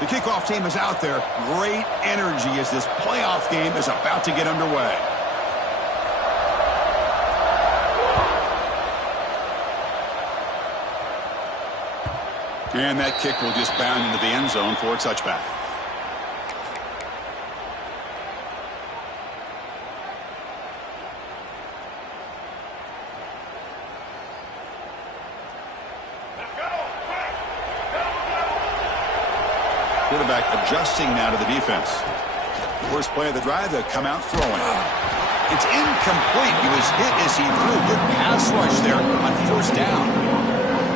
The kickoff team is out there. Great energy as this playoff game is about to get underway. And that kick will just bound into the end zone for a touchback. Quarterback adjusting now to the defense. First play of the drive, they'll come out throwing. It's incomplete. He was hit as he threw. Good pass rush there on first down.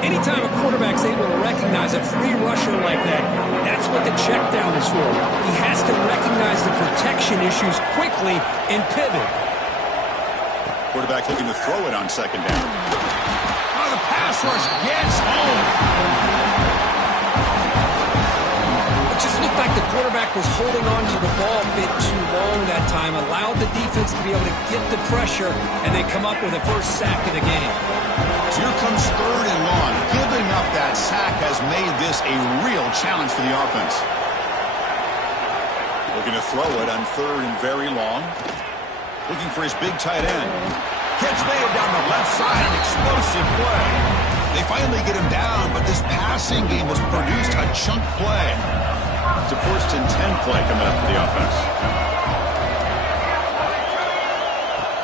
Anytime a quarterback's able to recognize a free rusher like that, that's what the check down is for. He has to recognize the protection issues quickly and pivot. Quarterback looking to throw it on second down. Oh, the pass rush gets home. It just looked like the quarterback was holding on to the ball a bit too long that time, allowed the defense to be able to get the pressure, and they come up with a first sack of the game. So here comes third and long. Giving up that sack has made this a real challenge for the offense. Looking to throw it on third and very long. Looking for his big tight end. Catch made down the left side, an explosive play. They finally get him down, but this passing game has produced a chunk play. It's a 1st and 10 play coming up for the offense.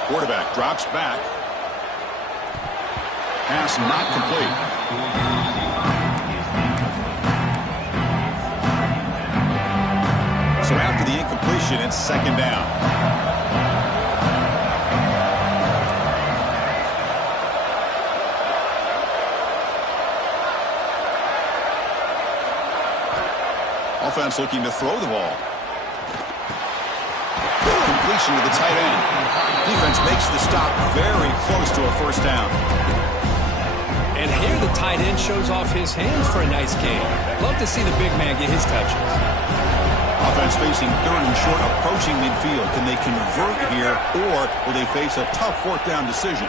Quarterback drops back. Pass not complete. So after the incompletion, it's second down. Offense looking to throw the ball. Completion to the tight end. Defense makes the stop very close to a first down. And here the tight end shows off his hands for a nice game. Love to see the big man get his touches. Offense facing third and short, approaching midfield. Can they convert here, or will they face a tough fourth down decision?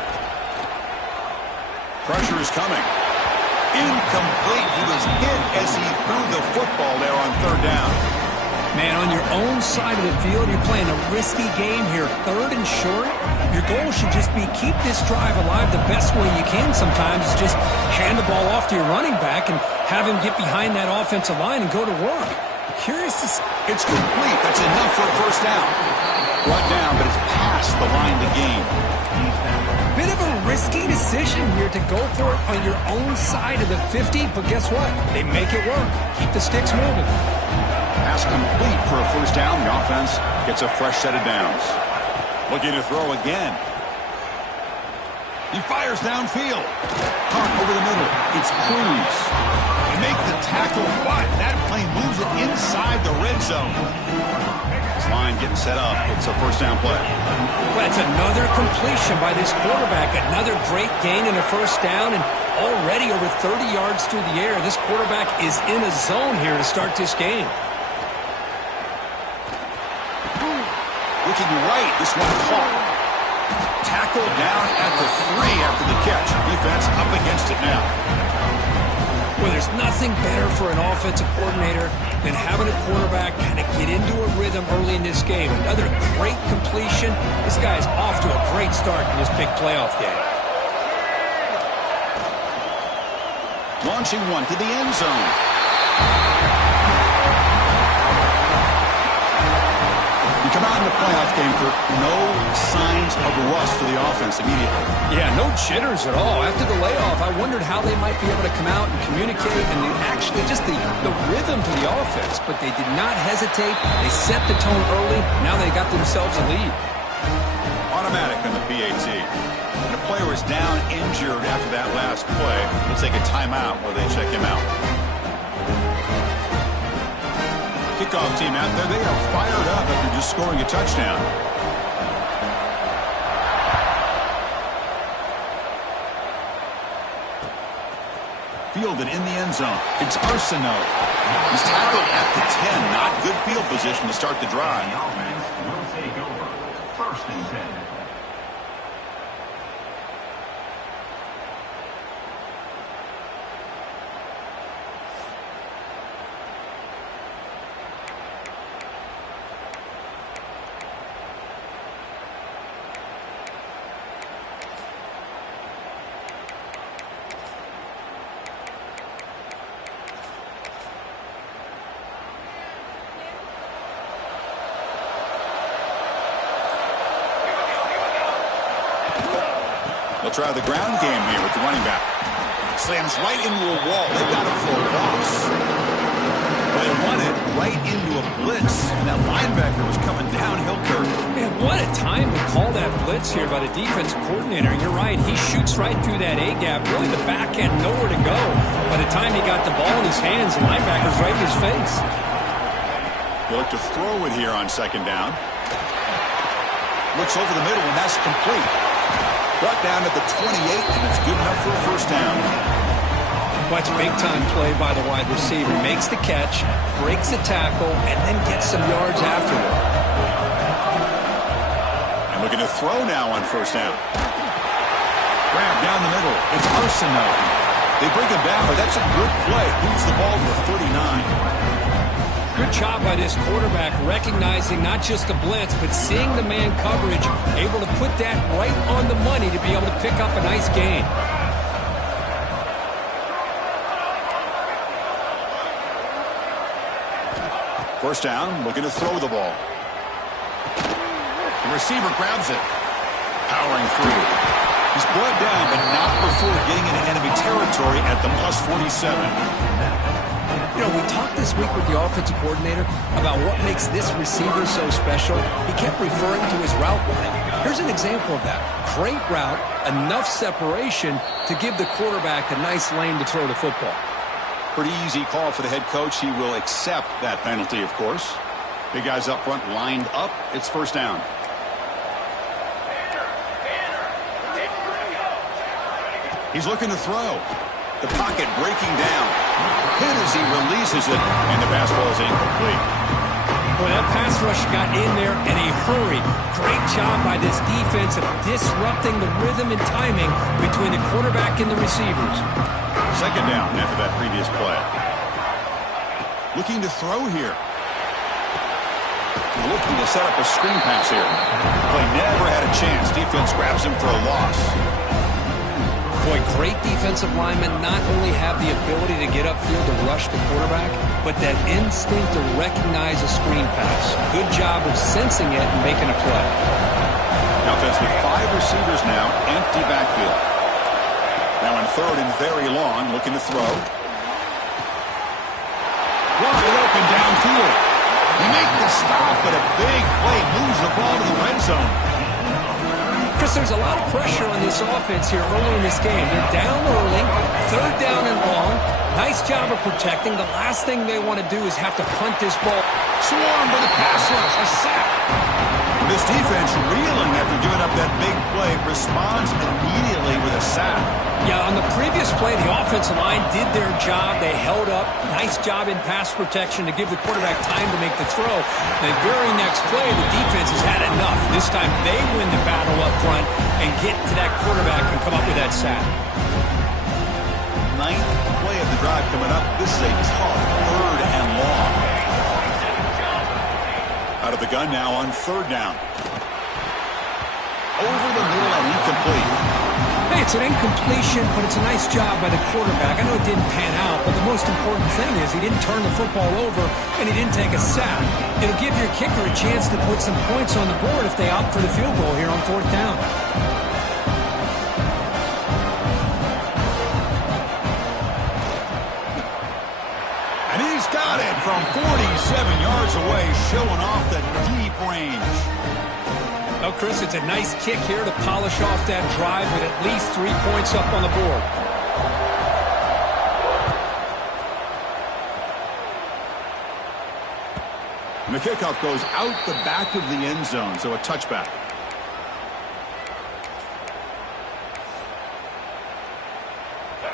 Pressure is coming. Incomplete. He was hit as he threw the football there on third down. Man, on your own side of the field, you're playing a risky game here. Third and short, your goal should just be keep this drive alive the best way you can sometimes. Just hand the ball off to your running back and have him get behind that offensive line and go to work. Curious to see. It's complete. That's enough for a first down. Brought down, but it's past the line to gain. Bit of a risky decision here to go for it on your own side of the 50, but guess what? They make it work. Keep the sticks moving. Pass complete for a first down. The offense gets a fresh set of downs. Looking to throw again. He fires downfield. Caught over the middle. It's Cruz. They make the tackle, but that plane moves it inside the red zone. This line getting set up. It's a first down play. Well, it's another completion by this quarterback. Another great gain in a first down, and already over 30 yards through the air. This quarterback is in a zone here to start this game. Looking right, this one caught. Tackled down at the 3 after the catch. Defense up against it now. Well, there's nothing better for an offensive coordinator than having a quarterback kind of get into a rhythm early in this game. Another great completion. This guy's off to a great start in this big playoff game. Launching one to the end zone. Come out in the playoff game for no signs of rust for the offense immediately. Yeah, no jitters at all. After the layoff, I wondered how they might be able to come out and communicate and actually just the rhythm to the offense. But they did not hesitate. They set the tone early. Now they got themselves a lead. Automatic on the PAT. When a player is down injured after that last play, we'll take a timeout where they check him out. Kickoff team out there, they are fired up after just scoring a touchdown. Fielded in the end zone. It's Arsenault. He's tackled at the 10. Not good field position to start the drive. Will take over. 1st and 10. They'll try the ground game here with the running back. Slams right into a wall. They got it for a loss. They run it right into a blitz. And that linebacker was coming downhill curve. Man, what a time to call that blitz here by the defensive coordinator. You're right. He shoots right through that A-gap. Really, the back had nowhere to go. By the time he got the ball in his hands, the linebacker's right in his face. They look to throw it here on second down. Looks over the middle, and that's complete. Brought down at the 28, and it's good enough for a first down. Watch big-time play by the wide receiver. Makes the catch, breaks the tackle, and then gets some yards afterward. And looking to throw now on first down. Grab down the middle. It's Arsenault. They bring him down, but that's a good play. Moves the ball to the 39. Good job by this quarterback recognizing not just the blitz, but seeing the man coverage, able to put that right on the money to be able to pick up a nice gain. First down, looking to throw the ball. The receiver grabs it. Powering through. He's brought down, but not before getting into enemy territory at the plus 47. You know, we talked this week with the offensive coordinator about what makes this receiver so special. He kept referring to his route running. Here's an example of that. Great route, enough separation to give the quarterback a nice lane to throw the football. Pretty easy call for the head coach. He will accept that penalty, of course. Big guys up front lined up. It's first down. He's looking to throw. The pocket breaking down. Hit as he releases it, and the pass ball is incomplete. Boy, that pass rush got in there in a hurry. Great job by this defense of disrupting the rhythm and timing between the quarterback and the receivers. Second down after that previous play. Looking to throw here. Looking to set up a screen pass here. Play never had a chance. Defense grabs him for a loss. Boy, great defensive linemen not only have the ability to get upfield to rush the quarterback, but that instinct to recognize a screen pass. Good job of sensing it and making a play. Offense with 5 receivers now, empty backfield. Now in third and very long, looking to throw. Wide open downfield. They make the stop, but a big play moves the ball to the red zone. Chris, there's a lot of pressure on this offense here early in this game. They're down early, third down and long. Nice job of protecting. The last thing they want to do is have to punt this ball. Swarmed by the pass rush, a sack. This defense reeling after giving up that big play, responds immediately with a sack. Yeah, on the previous play, the offensive line did their job. They held up. Nice job in pass protection to give the quarterback time to make the throw. The very next play, the defense has had enough. This time they win the battle up front and get to that quarterback and come up with that sack. 9th play of the drive coming up. This is a tough third and long. Out of the gun now on third down. Over the middle and incomplete. Hey, it's an incompletion, but it's a nice job by the quarterback. I know it didn't pan out, but the most important thing is he didn't turn the football over and he didn't take a sack. It'll give your kicker a chance to put some points on the board if they opt for the field goal here on fourth down. And he's got it from 47 yards away, showing off the deep range. Oh, Chris, it's a nice kick here to polish off that drive with at least 3 points up on the board. And the kickoff goes out the back of the end zone, so a touchback.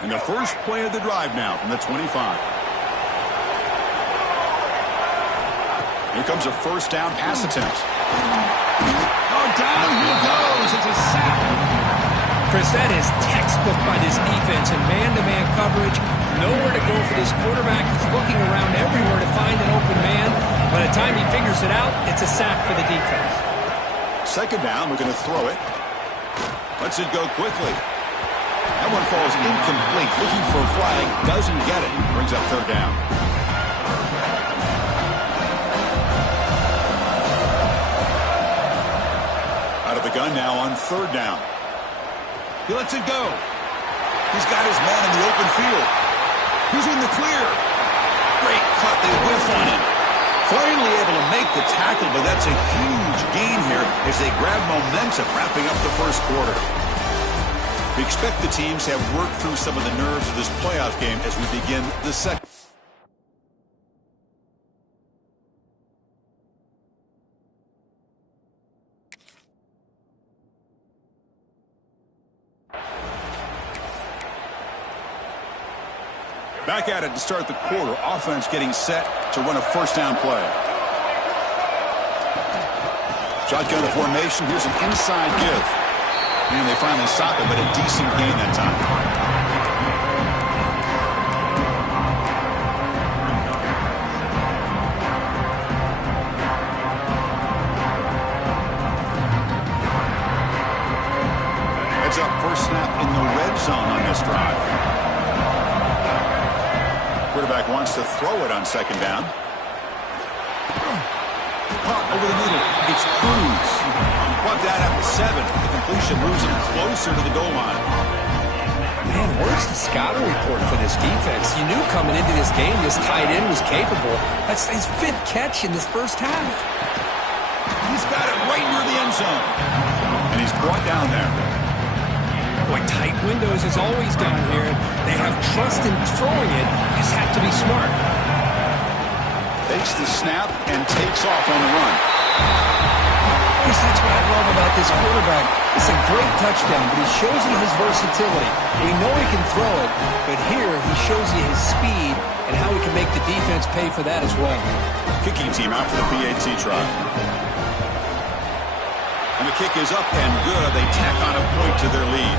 And the first play of the drive now from the 25. Here comes a first down pass attempt. Oh, down he goes. It's a sack. Chris, that is textbook by this defense and man-to-man coverage. Nowhere to go for this quarterback. He's looking around everywhere to find an open man. By the time he figures it out, it's a sack for the defense. Second down, we're going to throw it. Lets it go quickly. That one falls incomplete. Looking for a flag, doesn't get it. Brings up third down. Out of the gun now on third down. He lets it go. He's got his man in the open field. He's in the clear. Great cut. They whiff on him. Finally able to make the tackle, but that's a huge gain here as they grab momentum wrapping up the first quarter. We expect the teams have worked through some of the nerves of this playoff game as we begin the second. Back at it to start the quarter. Offense getting set to run a first down play. Shotgun formation. Here's an inside give. And they finally stop it, but a decent gain that time. Heads up, first snap in the red zone on this drive. Quarterback wants to throw it on second down. Caught over the middle. It's Cruz. Brought that up to 7. The completion moves him closer to the goal line. Man, where's the scouting report for this defense? You knew coming into this game this tight end was capable. That's his 5th catch in this first half. He's got it right near the end zone. And he's brought down there. Boy, tight windows is always down here. They have trust in throwing it. You just have to be smart. Takes the snap and takes off on the run. Because that's what I love about this quarterback. It's a great touchdown, but he shows you his versatility. We know he can throw it, but here he shows you his speed and how he can make the defense pay for that as well. Kicking team out for the PAT try. And the kick is up and good. They tack on a point to their lead.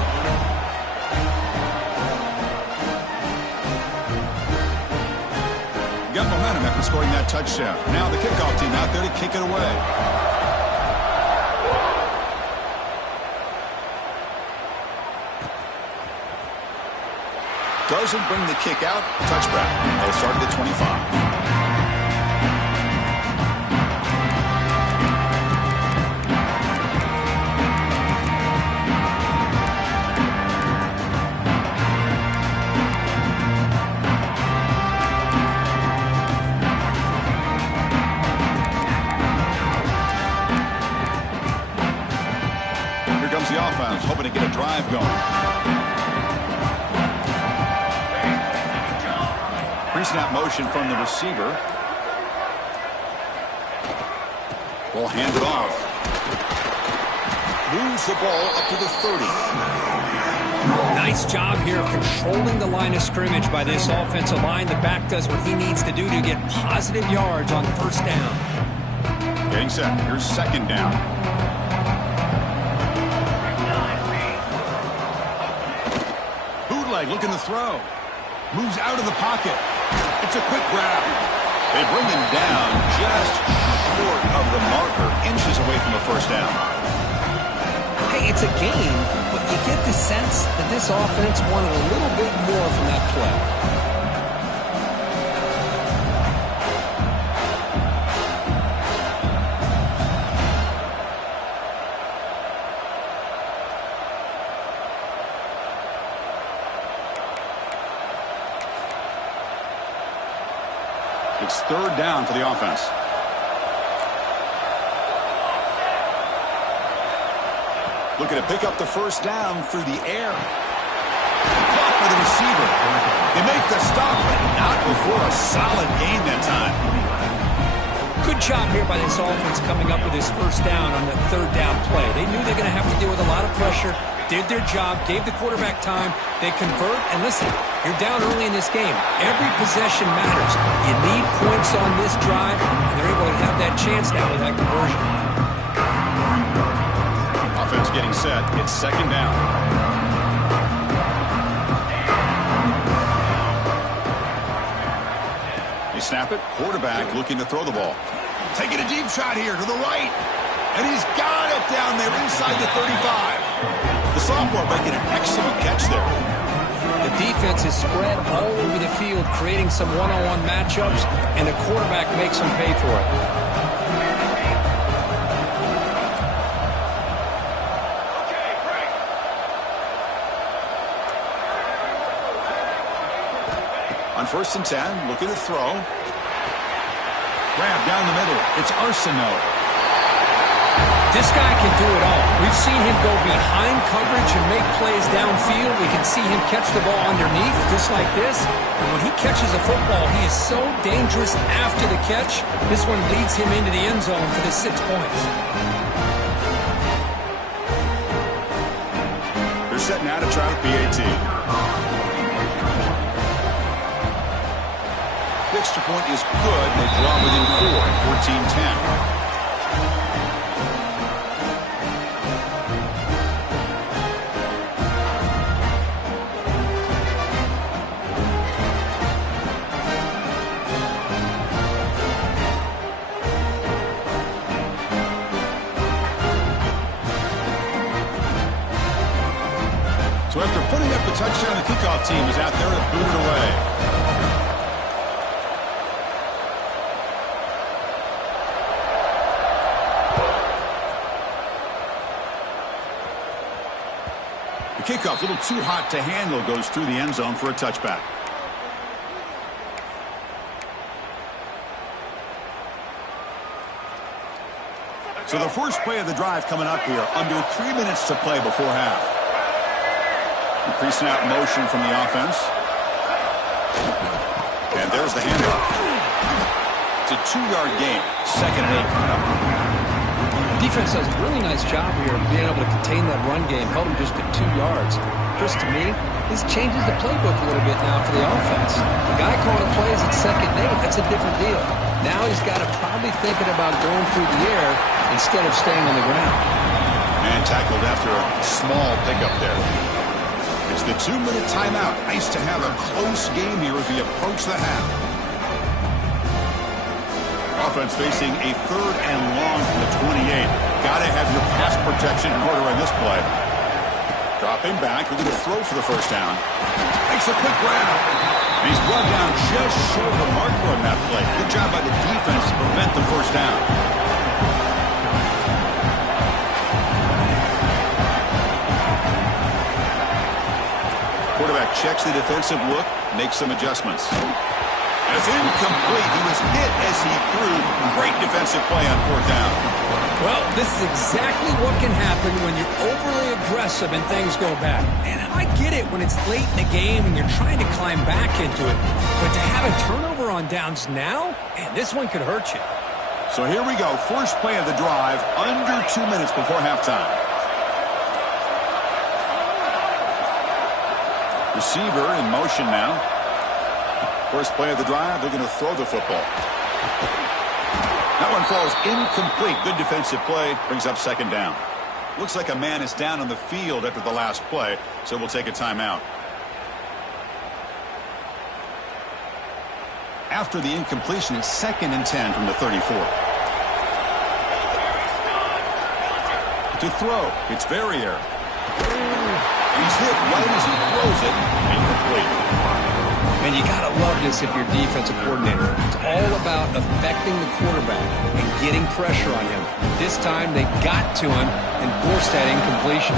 Got momentum after scoring that touchdown. Now the kickoff team out there to kick it away. Doesn't bring the kick out. Touchback. They'll start at the 25. The offense hoping to get a drive going. Pre-snap motion from the receiver. Will hand it off. Moves the ball up to the 30. Nice job here of controlling the line of scrimmage by this offensive line. The back does what he needs to do to get positive yards on first down. Getting set. Here's second down. Looking to throw. Moves out of the pocket. It's a quick grab. They bring him down just short of the marker, inches away from a first down. Hey, it's a game, but you get the sense that this offense wanted a little bit more from that play. It's third down for the offense. Looking to pick up the first down through the air. Caught by the receiver. They make the stop, but not before a solid gain that time. Good job here by this offense coming up with his first down on the third down play. They knew they were going to have to deal with a lot of pressure, did their job, gave the quarterback time. They convert, and listen, you're down early in this game. Every possession matters. You need points on this drive, and they're able to have that chance now with that conversion. Offense getting set. It's second down. They snap it. Quarterback looking to throw the ball. Taking a deep shot here to the right. And he's got it down there inside the 35. The sophomore making an excellent catch there. The defense is spread all over the field, creating some one-on-one matchups, and the quarterback makes them pay for it. On 1st and 10, looking to throw. Grab down the middle. It's Arsenault. This guy can do it all. We've seen him go behind coverage and make plays downfield. We can see him catch the ball underneath, just like this. And when he catches a football, he is so dangerous after the catch. This one leads him into the end zone for the 6 points. They're set now to try the PAT. The extra point is good. They draw within 4 at 14-10. So after putting up the touchdown, the kickoff team is out there to boot it away. The kickoff, a little too hot to handle, goes through the end zone for a touchback. So the first play of the drive coming up here, under 3 minutes to play before half. Pre-snap motion from the offense. And there's the handoff. It's a 2-yard gain. 2nd and 8 coming up. Defense does a really nice job here of being able to contain that run game, held him just at 2 yards. Chris, to me, this changes the playbook a little bit now for the offense. The guy calling plays at 2nd and 8, that's a different deal. Now he's got to probably thinking about going through the air instead of staying on the ground. And tackled after a small pickup there. It's the 2-minute timeout. Nice to have a close game here as we approach the half. Offense facing a 3rd and long from the 28. Got to have your pass protection in order in this play. Dropping back, looking to throw for the 1st down. Makes a quick grab. And he's brought down just short of the marker on that play. Good job by the defense to prevent the 1st down. Quarterback checks the defensive look, makes some adjustments. And it's incomplete. He was hit as he threw. Great defensive play on 4th down. Well, this is exactly what can happen when you're overly aggressive and things go bad. And I get it when it's late in the game and you're trying to climb back into it. But to have a turnover on downs now, man, this one could hurt you. So here we go. First play of the drive, under 2 minutes before halftime. Receiver in motion now. First play of the drive, they're going to throw the football. That one falls incomplete. Good defensive play. Brings up 2nd down. Looks like a man is down on the field after the last play, so we'll take a timeout. After the incompletion, it's 2nd and 10 from the 34. To throw, it's Verrier. He's hit right as he throws it. Incomplete. And you got to love this if you're a defensive coordinator. It's all about affecting the quarterback and getting pressure on him. This time they got to him and forced that incompletion.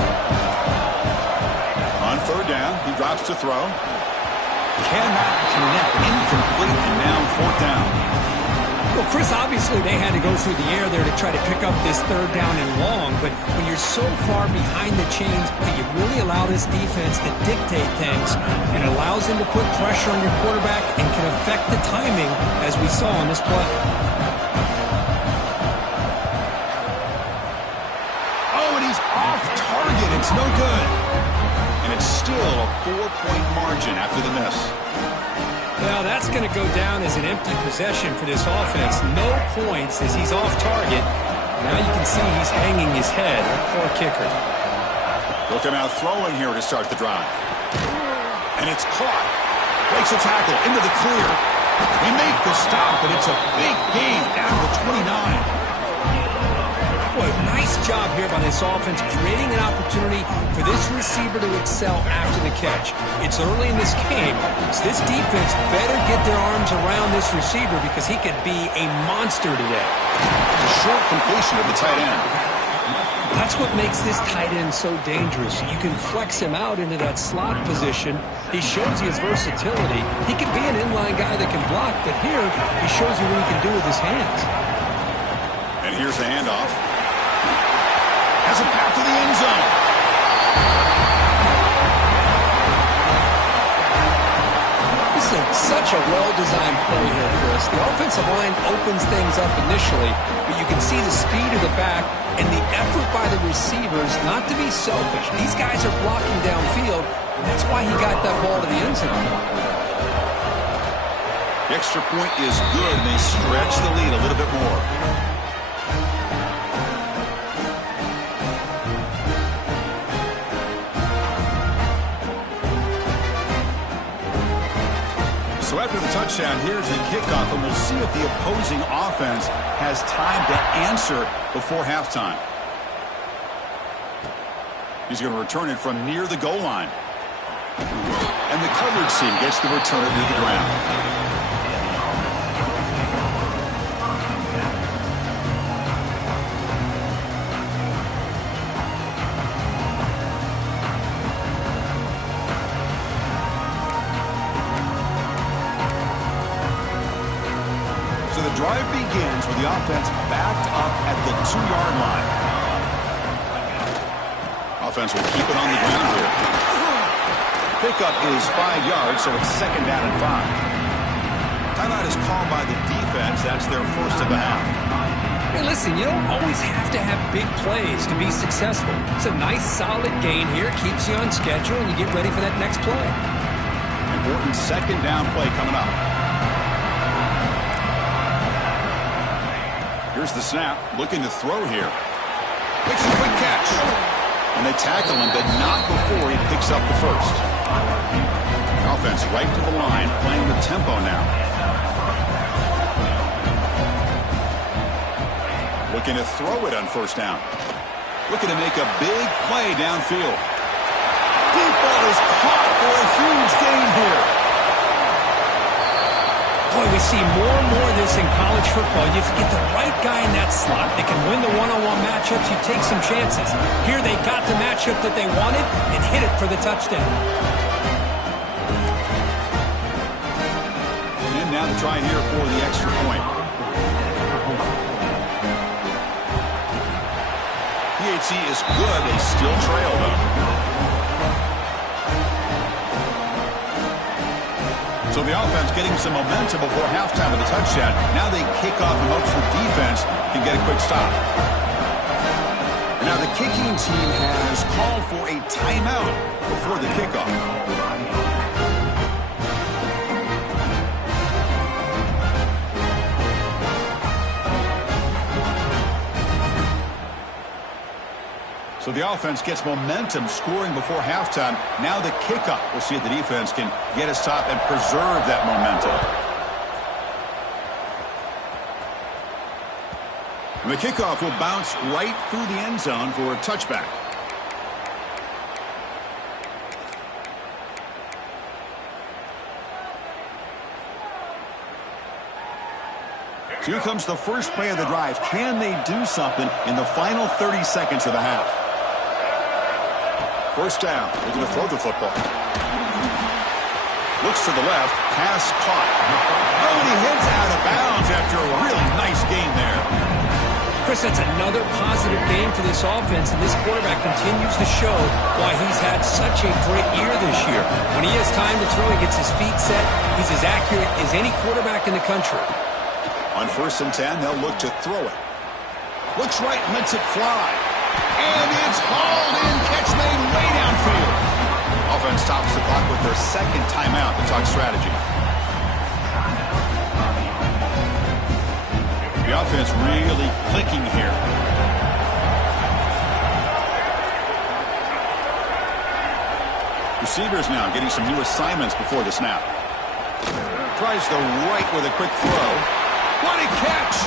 On 3rd down, he drops to throw. Cannot connect. Incomplete, and now 4th down. Well, Chris, obviously they had to go through the air there to try to pick up this 3rd down and long, but when you're so far behind the chains, you really allow this defense to dictate things, and it allows them to put pressure on your quarterback and can affect the timing, as we saw on this play. Oh, and he's off target. It's no good. And it's still a 4-point margin after the miss. Well, that's going to go down as an empty possession for this offense. No points as he's off target. Now you can see he's hanging his head. Poor kicker. They'll come out throwing here to start the drive. And it's caught. Breaks a tackle into the clear. They make the stop, but it's a big gain down to the 29. Boy, nice job here by this offense, creating an opportunity for this receiver to excel after the catch. It's early in this game, so this defense better get their arms around this receiver because he could be a monster today. A short completion of the tight end. That's what makes this tight end so dangerous. You can flex him out into that slot position. He shows you his versatility. He can be an inline guy that can block, but here he shows you what he can do with his hands. And here's the handoff. Has a path to the end zone. This is such a well-designed play here, Chris. The offensive line opens things up initially, but you can see the speed of the back and the effort by the receivers not to be selfish. These guys are blocking downfield, and that's why he got that ball to the end zone. The extra point is good, and they stretch the lead a little bit more. So after the touchdown, here's the kickoff, and we'll see if the opposing offense has time to answer before halftime. He's going to return it from near the goal line. And the coverage team gets the returner to the ground. Drive begins with the offense backed up at the 2-yard line. Offense will keep it on the ground here. Pickup is 5 yards, so it's 2nd down and 5. Timeout is called by the defense. That's their first of the half. Hey, listen, you don't always have to have big plays to be successful. It's a nice, solid gain here. Keeps you on schedule, and you get ready for that next play. Important 2nd down play coming up. Here's the snap, looking to throw here. Makes a quick catch. And they tackle him, but not before he picks up the first. Offense right to the line, playing with tempo now. Looking to throw it on 1st down. Looking to make a big play downfield. Deep ball is caught for a huge gain here. Boy, we see more and more of this in college football. You get the right guy in that slot. They can win the one-on-one matchups. You take some chances. Here they got the matchup that they wanted and hit it for the touchdown. And now to try here for the extra point. PHC is good. They still trail, though. So the offense getting some momentum before halftime of the touchdown. Now they kick off in hopes the defense can get a quick stop. And now the kicking team has called for a timeout before the kickoff. So the offense gets momentum scoring before halftime. Now the kickoff. We'll see if the defense can get a stop and preserve that momentum. And the kickoff will bounce right through the end zone for a touchback. So here comes the first play of the drive. Can they do something in the final 30 seconds of the half? 1st down. They're going to throw the football. Looks to the left. Pass caught. Oh, and he heads out of bounds after a really nice gain there. Chris, that's another positive game for this offense, and this quarterback continues to show why he's had such a great year this year. When he has time to throw, he gets his feet set. He's as accurate as any quarterback in the country. On 1st and 10, they'll look to throw it. Looks right, lets it fly. And it's hauled in. Catch made way downfield. Offense stops the clock with their 2nd timeout to talk strategy. The offense really clicking here. Receivers now getting some new assignments before the snap. Tries the right with a quick throw. What a catch!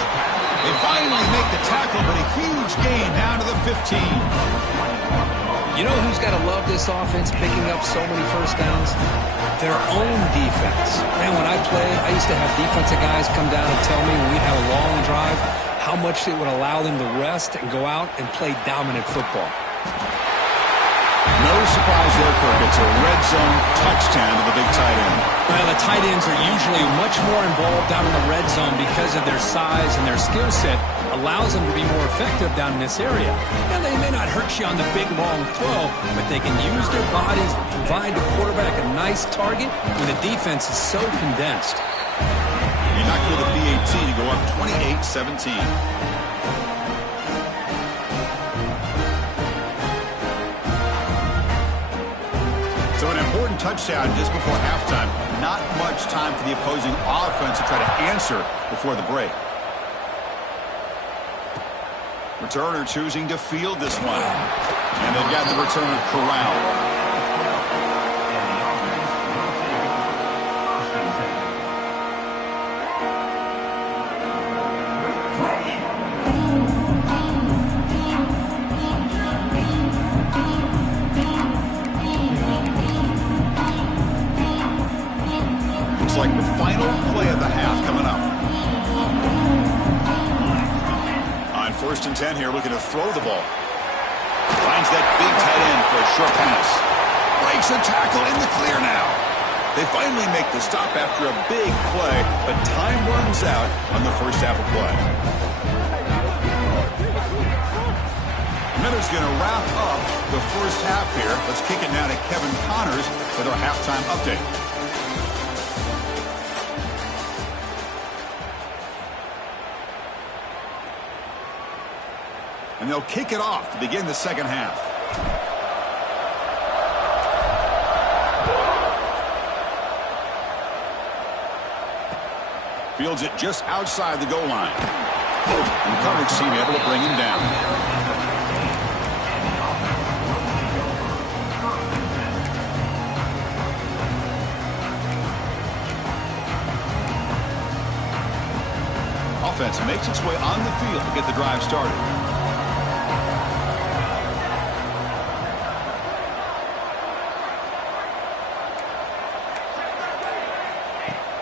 They finally make the tackle, but a huge gain down to the 15. You know who's got to love this offense picking up so many 1st downs? Their own defense. Man, when I played, I used to have defensive guys come down and tell me when we'd have a long drive how much it would allow them to rest and go out and play dominant football. No surprise there, Kirk. It's a red zone touchdown to the big tight end. Well, the tight ends are usually much more involved down in the red zone because of their size and their skill set allows them to be more effective down in this area. Now, they may not hurt you on the big, long throw, but they can use their bodies to provide the quarterback a nice target when the defense is so condensed. He knocked with a PAT to go up 28-17. So an important touchdown just before halftime. Not much time for the opposing offense to try to answer before the break. Returner choosing to field this one. And they've got the returner corralled. Like the final play of the half coming up. On 1st and 10 here, looking to throw the ball. Finds that big tight end for a short pass. Breaks a tackle in the clear now. They finally make the stop after a big play, but time runs out on the first half of play. Miller's going to wrap up the first half here. Let's kick it now to Kevin Connors with our halftime update. And they'll kick it off to begin the second half. Fields it just outside the goal line. And the coverage team able to bring him down. Offense makes its way on the field to get the drive started.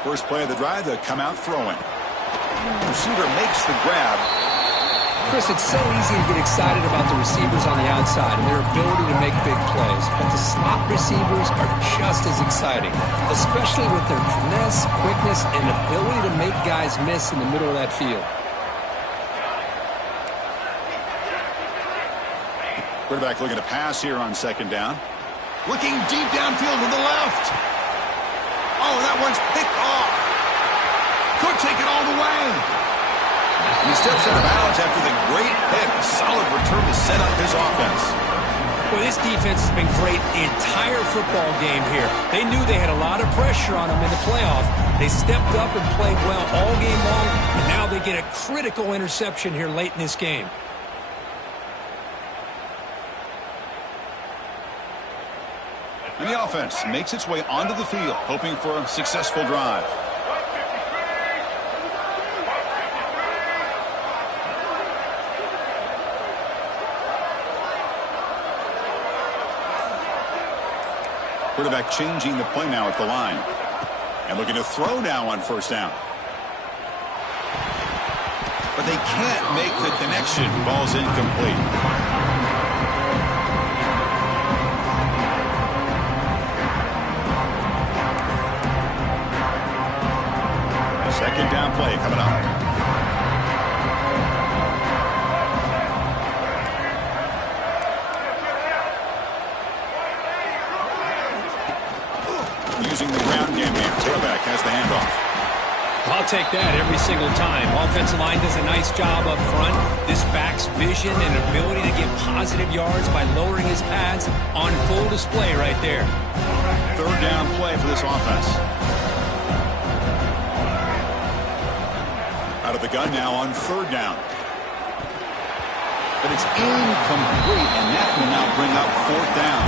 First play of the drive, they come out throwing. Receiver makes the grab. Chris, it's so easy to get excited about the receivers on the outside and their ability to make big plays. But the slot receivers are just as exciting, especially with their finesse, quickness, and ability to make guys miss in the middle of that field. Quarterback looking to pass here on 2nd down. Looking deep downfield to the left. Oh, that one's picked off. Could take it all the way. And he steps out of bounds after the great pick. A solid return to set up his offense. Well, this defense has been great the entire football game here. They knew they had a lot of pressure on them in the playoff. They stepped up and played well all game long, and now they get a critical interception here late in this game. And the offense makes its way onto the field, hoping for a successful drive. Quarterback changing the play now at the line. And looking to throw now on 1st down. But they can't make the connection. Ball's incomplete. Second down play coming up. Using the ground game here. Tailback has the handoff. I'll take that every single time. Offensive line does a nice job up front. This back's vision and ability to get positive yards by lowering his pads on full display right there. 3rd down play for this offense. Out of the gun now on 3rd down. But it's incomplete, and that will now bring up 4th down.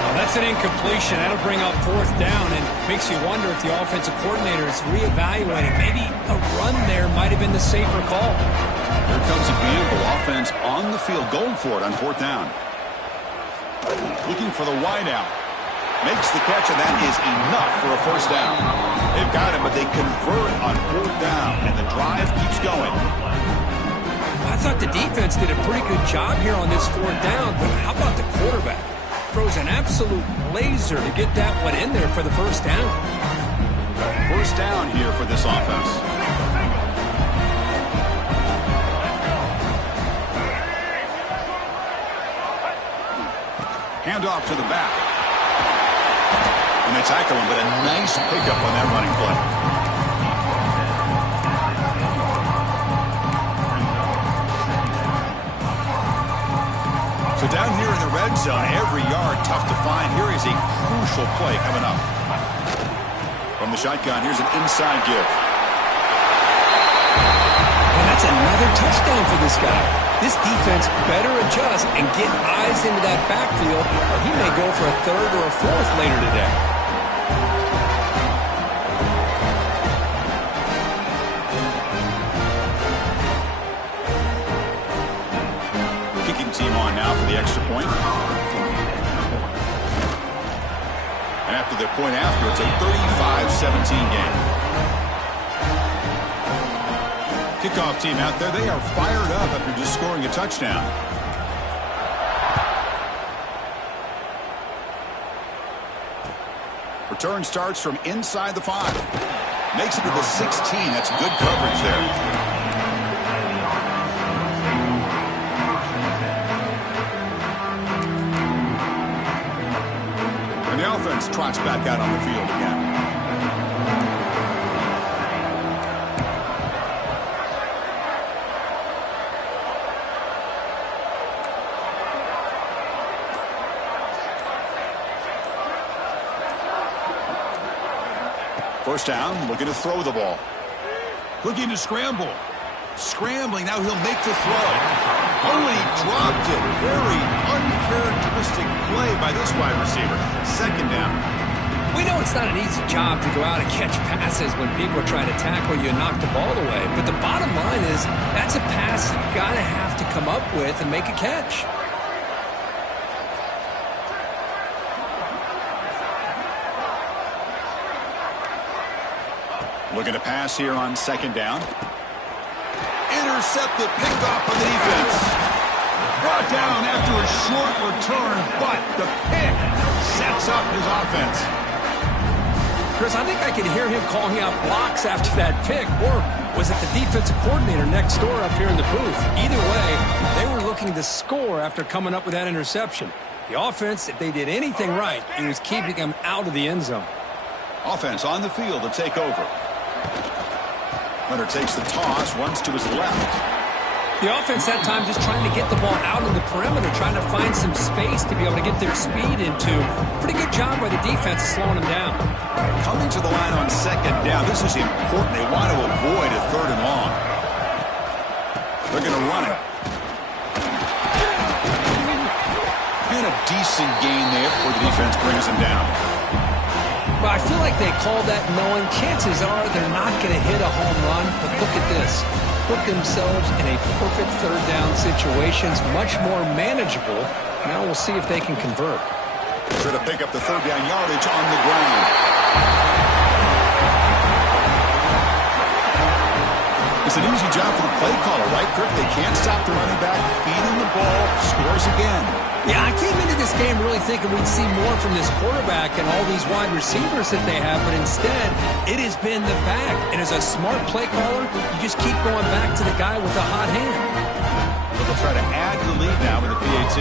Well, that's an incompletion. That'll bring up 4th down, and makes you wonder if the offensive coordinator is reevaluating. Maybe a run there might have been the safer call. Here comes a Gamble offense on the field, going for it on 4th down. Looking for the wideout. Makes the catch, and that is enough for a 1st down. They've got it, but they convert on 4th down, and the drive keeps going. I thought the defense did a pretty good job here on this fourth down, but how about the quarterback? Throws an absolute laser to get that one in there for the first down. First down here for this offense. Handoff to the back. And they tackle him, but a nice pickup on that running play. So down here in the red zone, every yard tough to find. Here is a crucial play coming up. From the shotgun, here's an inside give. And that's another touchdown for this guy. This defense better adjust and get eyes into that backfield, or he may go for a third or a fourth later today. Kicking team on now for the extra point. And after the point after, it's a 35-17 game. Kickoff team out there, they are fired up after just scoring a touchdown. Return starts from inside the 5. Makes it to the 16. That's good coverage there. And the offense trots back out on the field again. First down, looking to throw the ball. Looking to scramble. Scrambling, now he'll make the throw. Oh, he dropped it. Very uncharacteristic play by this wide receiver. Second down. We know it's not an easy job to go out and catch passes when people are trying to tackle you and knock the ball away. But the bottom line is, that's a pass you gotta have to come up with and make a catch. Looking to pass here on second down. Intercepted, picked off by the defense. Brought down after a short return, but the pick sets up his offense. Chris, I think I could hear him calling out blocks after that pick, or was it the defensive coordinator next door up here in the booth? Either way, they were looking to score after coming up with that interception. The offense, if they did anything right, it was keeping them out of the end zone. Offense on the field to take over. Leonard takes the toss, runs to his left. The offense that time just trying to get the ball out in the perimeter, trying to find some space to be able to get their speed into. Pretty good job by the defense slowing them down. Coming to the line on second down. This is important. They want to avoid a third and long. They're going to run it. And a decent gain there before the defense brings him down. But I feel like they call that knowing chances are they're not going to hit a home run. But look at this. Put themselves in a perfect third down situations, much more manageable. Now we'll see if they can convert. Try to pick up the third down yardage on the ground. It's an easy job for the play caller, right, Kirk? They can't stop the running back, feeding the ball, scores again. Yeah, I came into this game really thinking we'd see more from this quarterback and all these wide receivers that they have, but instead, it has been the back. And as a smart play caller, you just keep going back to the guy with the hot hand. But they'll try to add to the lead now with the PAT.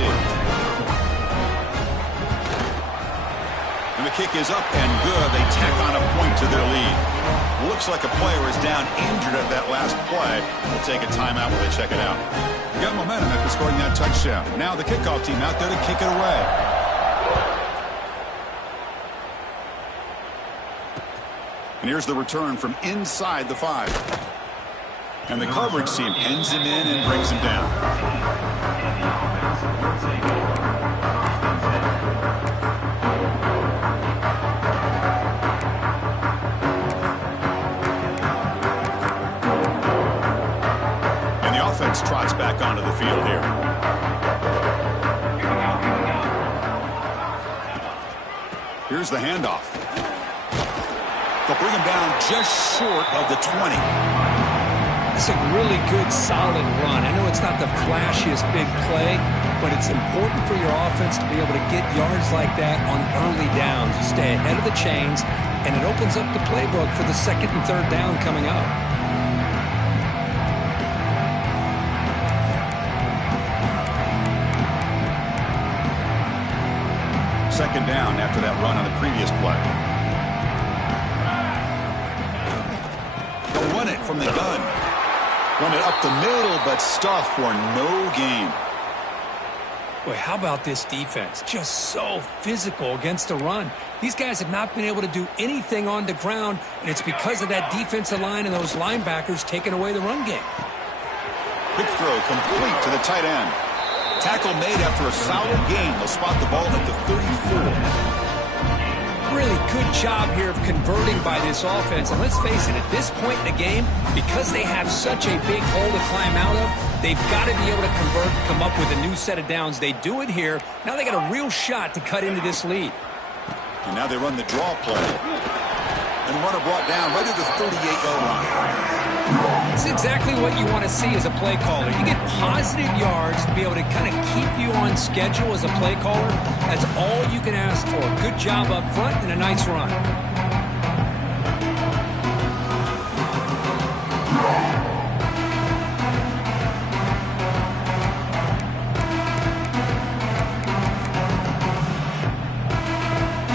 And the kick is up and good. They tack on a point to their lead. Looks like a player is down injured at that last play. We'll take a timeout while they check it out. We got momentum after scoring that touchdown. Now the kickoff team out there to kick it away. And here's the return from inside the 5. And the coverage team ends him in and brings him down. Trots back onto the field here. Here's the handoff. They'll bring him down just short of the 20. It's a really good, solid run. I know it's not the flashiest big play, but it's important for your offense to be able to get yards like that on early downs. You stay ahead of the chains, and it opens up the playbook for the second and third down coming up. Second down after that run on the previous play. They'll run it from the gun. Run it up the middle, but stuff for no gain. Boy, how about this defense? Just so physical against the run. These guys have not been able to do anything on the ground, and it's because of that defensive line and those linebackers taking away the run game. Quick throw complete to the tight end. Tackle made after a solid gain. They'll spot the ball at the 34. Really good job here of converting by this offense. And let's face it, at this point in the game, because they have such a big hole to climb out of, they've got to be able to convert and come up with a new set of downs. They do it here. Now they got a real shot to cut into this lead. And now they run the draw play. And runner brought down right at the 38-yard line. It's exactly what you want to see as a play caller. You get positive yards to be able to kind of keep you on schedule as a play caller. That's all you can ask for. Good job up front and a nice run.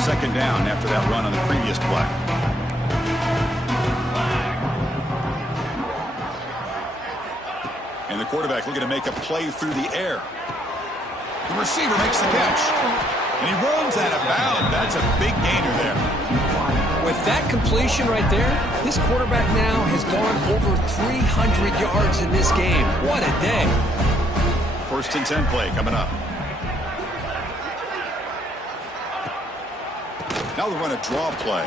Second down after that run on the previous play. And the quarterback looking to make a play through the air. The receiver makes the catch. And he runs out of bounds. That's a big gainer there. With that completion right there, this quarterback now has gone over 300 yards in this game. What a day. First and 10 play coming up. Now they run a draw play.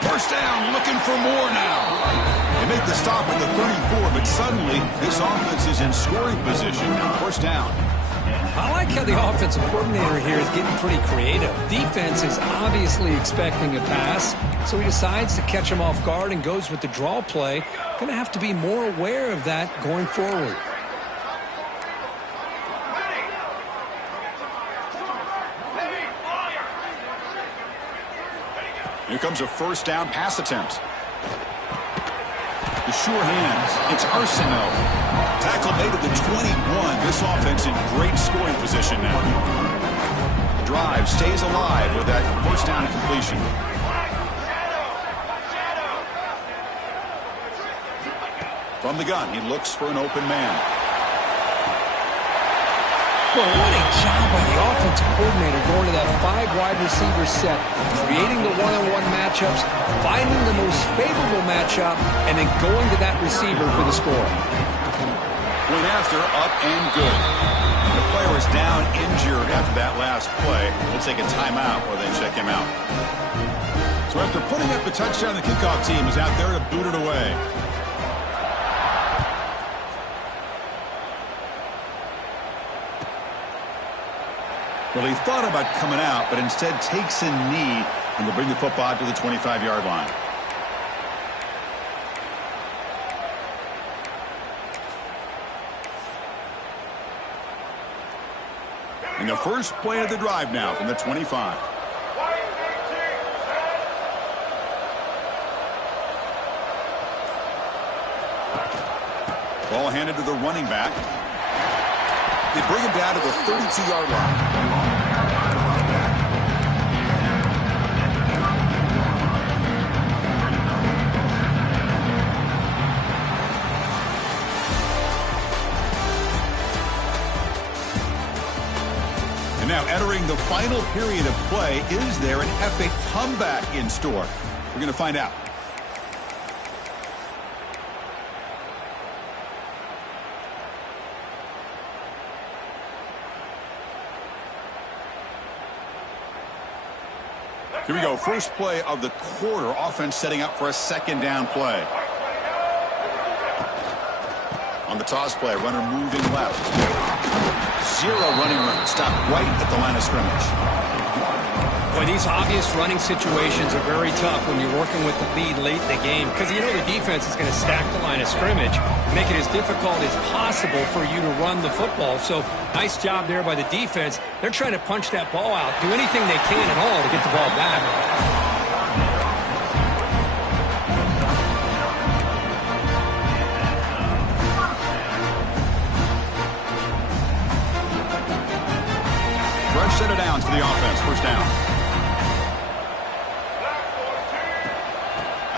First down, looking for more now. They make the stop at the 34, but suddenly this offense is in scoring position. Now first down. I like how the offensive coordinator here is getting pretty creative. Defense is obviously expecting a pass, so he decides to catch him off guard and goes with the draw play. Going to have to be more aware of that going forward. Here comes a first down pass attempt. The sure hands. It's Arsenault. Tackle made at the 21. This offense in great scoring position now. Drive stays alive with that first down and completion. From the gun, he looks for an open man. Well, what a job by the offensive coordinator going to that 5 wide receiver set, creating the one-on-one matchups, finding the most favorable matchup, and then going to that receiver for the score. Went after, up and good. The player is down injured after that last play. We'll take a timeout or they check him out. So after putting up the touchdown, the kickoff team is out there to boot it away. Well, he thought about coming out, but instead takes a knee and will bring the football to the 25-yard line. And the first play of the drive now from the 25. Ball handed to the running back. They bring him down to the 32-yard line. And now entering the final period of play, is there an epic comeback in store? We're going to find out. Here we go. First play of the quarter. Offense setting up for a second down play. On the toss play, runner moving left. Zero running room. Stopped right at the line of scrimmage. Boy, these obvious running situations are very tough when you're working with the lead late in the game because you know the defense is going to stack the line of scrimmage, make it as difficult as possible for you to run the football. So nice job there by the defense. They're trying to punch that ball out, do anything they can at all to get the ball back. Fresh set of downs for the offense. First down.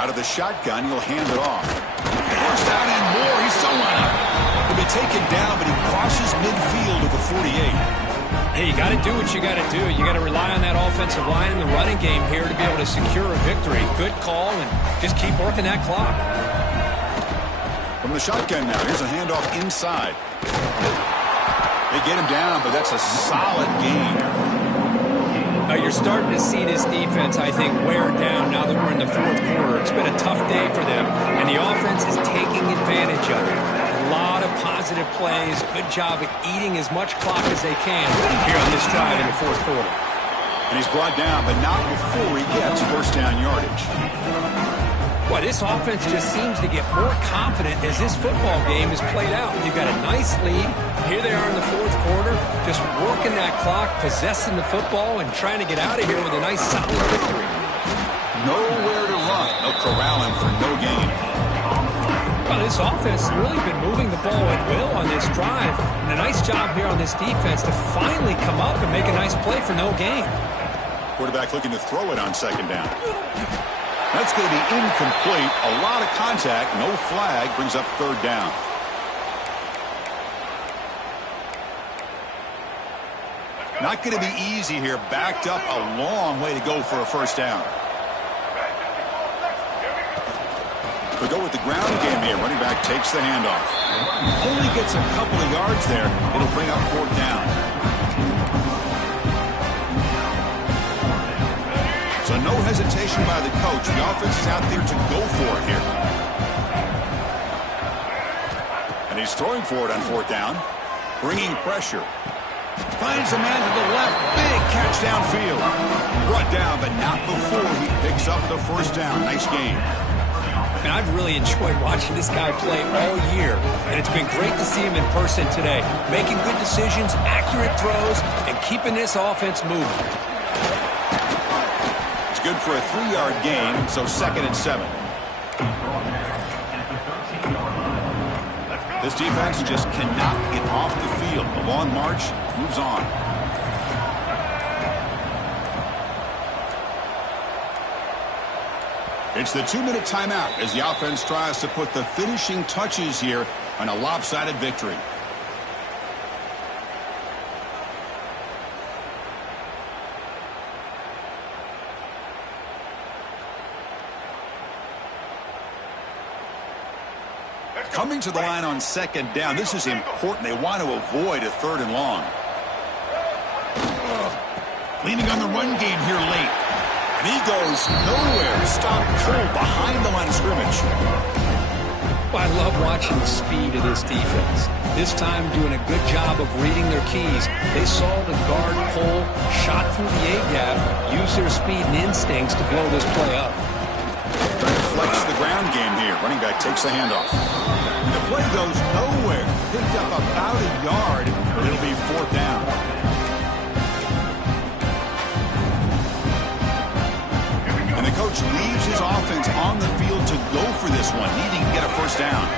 Out of the shotgun, he'll hand it off. First down and more. He's so up. He'll be taken down, but he crosses midfield at the 48. Hey, you got to do what you got to do. You got to rely on that offensive line in the running game here to be able to secure a victory. Good call, and just keep working that clock. From the shotgun now, here's a handoff inside. They get him down, but that's a solid game. You're starting to see this defense, I think, wear down now that we're in the fourth quarter. It's been a tough day for them, and the offense is taking advantage of it. A lot of positive plays. Good job at eating as much clock as they can here on this drive in the fourth quarter. And he's brought down, but not before he gets first down yardage. Boy, this offense just seems to get more confident as this football game is played out. You've got a nice lead. Here they are in the fourth quarter, just working that clock, possessing the football, and trying to get out of here with a nice, solid victory. Nowhere to run. They'll corral him for no gain. Well, this offense has really been moving the ball at will on this drive. And a nice job here on this defense to finally come up and make a nice play for no gain. Quarterback looking to throw it on second down. That's going to be incomplete. A lot of contact. No flag. Brings up third down. Not going to be easy here. Backed up a long way to go for a first down. We go with the ground game here. Running back takes the handoff. Only gets a couple of yards there. It'll bring up fourth down. So no hesitation by the coach. The offense is out there to go for it here. And he's throwing for it on fourth down. Bringing pressure. Finds a man to the left. Big catch downfield. Brought down, but not before he picks up the first down. Nice game. And I've really enjoyed watching this guy play all year. And it's been great to see him in person today. Making good decisions, accurate throws, and keeping this offense moving. Good for a 3-yard gain, so 2nd and 7. This defense just cannot get off the field. The long march moves on. It's the 2-minute timeout as the offense tries to put the finishing touches here on a lopsided victory. Coming to the line on second down. This is important. They want to avoid a 3rd and long. Leaning on the run game here late. And he goes nowhere. Stopped cold behind the line of scrimmage. Well, I love watching the speed of this defense. This time doing a good job of reading their keys. They saw the guard pull, shot through the A-gap, used their speed and instincts to blow this play up. Trying to flex the ground game here. Running back takes the handoff. And the play goes nowhere. Picked up about a yard, but it'll be fourth down. And the coach leaves his offense on the field to go for this one, needing to get a first down.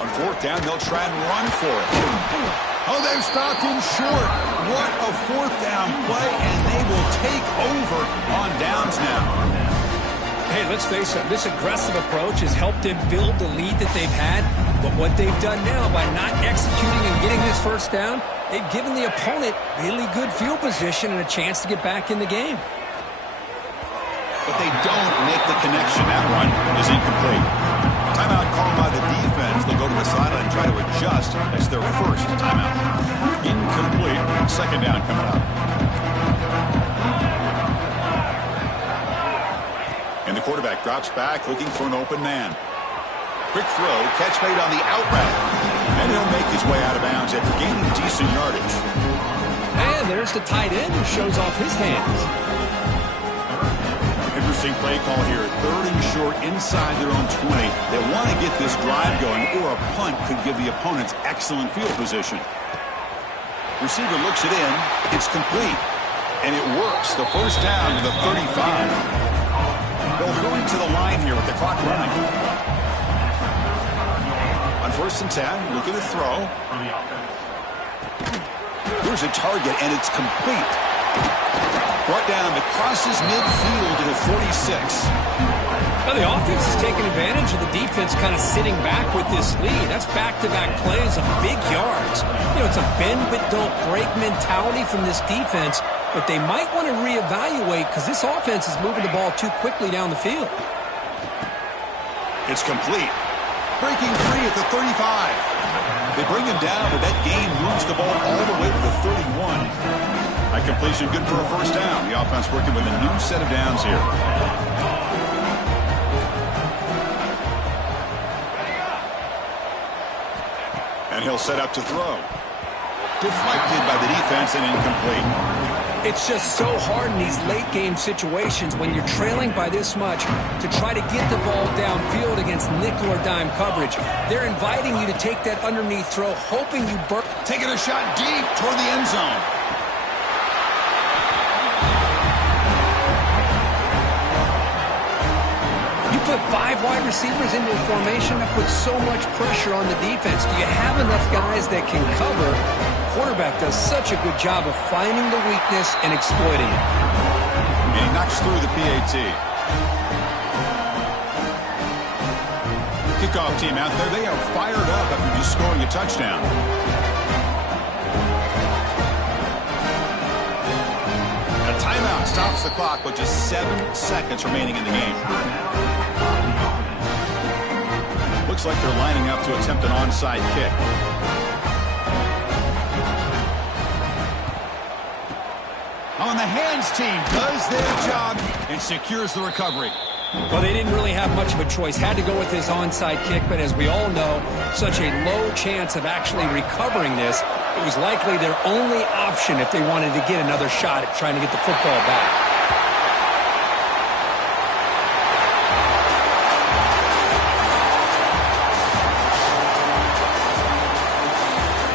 On fourth down, they'll try and run for it. Oh, they've stopped him short. What a fourth down play, and they will take over on downs now. Hey, let's face it, this aggressive approach has helped them build the lead that they've had. But what they've done now by not executing and getting this first down, they've given the opponent really good field position and a chance to get back in the game. But they don't make the connection. That one is incomplete. Timeout called by the defense. They'll go to the sideline and try to adjust. That's their first timeout. Incomplete. Second down coming up. And the quarterback drops back looking for an open man. Quick throw. Catch made on the out route. And he'll make his way out of bounds after gaining decent yardage. And and there's the tight end who shows off his hands. Interesting play call here. 3rd and short inside their own 20. They want to get this drive going, or a punt could give the opponents excellent field position. Receiver looks it in. It's complete. And it works. The first down to the 35. They'll hurry to the line here with the clock running. On 1st and 10, look at the throw. Here's a target, and it's complete. Brought down that crosses midfield to the 46. Now the offense is taking advantage of the defense kind of sitting back with this lead. That's back-to-back plays of big yards. You know, it's a bend-but-don't-break mentality from this defense, but they might want to reevaluate because this offense is moving the ball too quickly down the field. It's complete. Breaking free at the 35. They bring him down, but that gain moves the ball all the way to the 31. That completion good for a first down. The offense working with a new set of downs here. And he'll set up to throw. Deflected by the defense and incomplete. It's just so hard in these late-game situations when you're trailing by this much to try to get the ball downfield against nickel or dime coverage. They're inviting you to take that underneath throw, hoping you burn. Taking a shot deep toward the end zone. You put 5 wide receivers into a formation that puts so much pressure on the defense. Do you have enough guys that can cover? Quarterback does such a good job of finding the weakness and exploiting it. And he knocks through the PAT. Kickoff team out there. They are fired up after just scoring a touchdown. A timeout stops the clock with just 7 seconds remaining in the game. Looks like they're lining up to attempt an onside kick. On the hands team does their job and secures the recovery. Well, they didn't really have much of a choice. Had to go with this onside kick, but as we all know, such a low chance of actually recovering this. It was likely their only option if they wanted to get another shot at trying to get the football back.